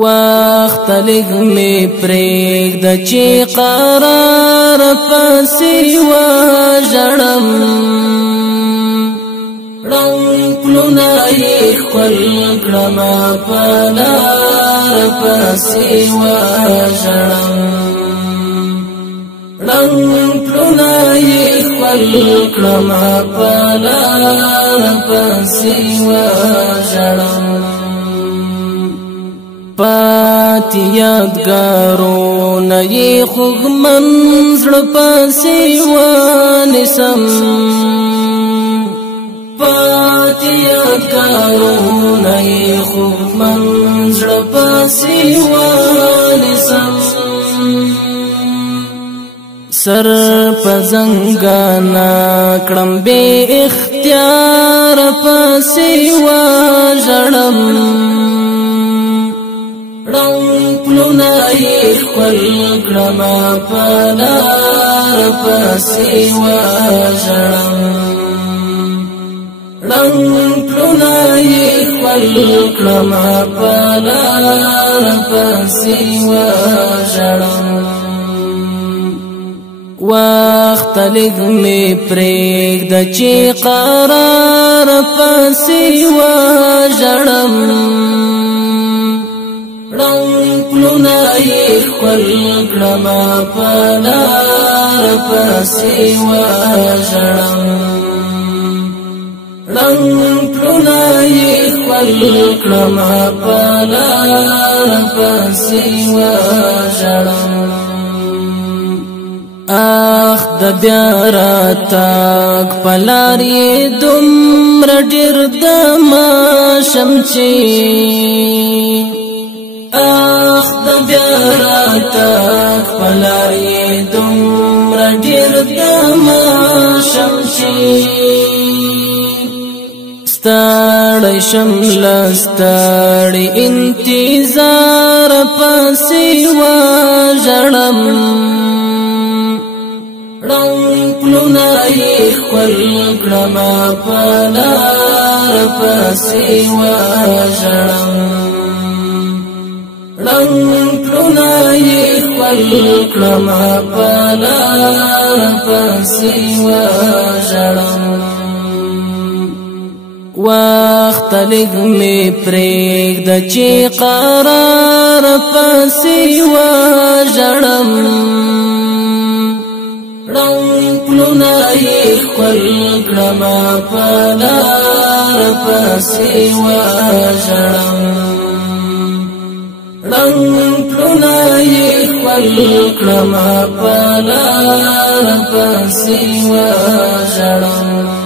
وخت لګ می پرېږ د چې قرار پسې وژړم رنګ پلونه یې ښکل کړمه په لار پسې وژړم رنګ پلونه یې ښکل کړمه په لار پسې وژړم پاتې یادګارونه یې خوږمن زړه پسې ونیسم پاتې یادګارونه یې خوږمن زړه پسې ونیسم سر په زنګانه کړم بې اختیار پسې وژړم رنګ پلونه یې ښکل کړمه په لار پسې وژړم رنګ پلونه یې ښکل کړمه په لار پسې وژړم وخت لګ می پرېږ د چې قرار پسې وژړم رنګ پلونه یې ښکل کړمه په لار پسې وژړم رنګ پلونه یې ښکل کړمه په لار پسې وژړم اخ د بیا راتګ په لار یې دومره ډېر دماشم چې اخ د بیا راتګ په لار یې دومره ډېر دماشم چې ستړی شم له ستړي انتظار پسې وژړم رنګ پلونه یې ښکل کړمه په لار پسې وژړم رنګ پلونه یې ښکل کړمه په لار پسې وژړم وخت لګ می پرېږ د چې قرار پسې وژړم رنګ پلونه یې ښکل کړمه په لار پسې وژړم رنګ پلونه یې ښکل کړمه په لار پسې وژړم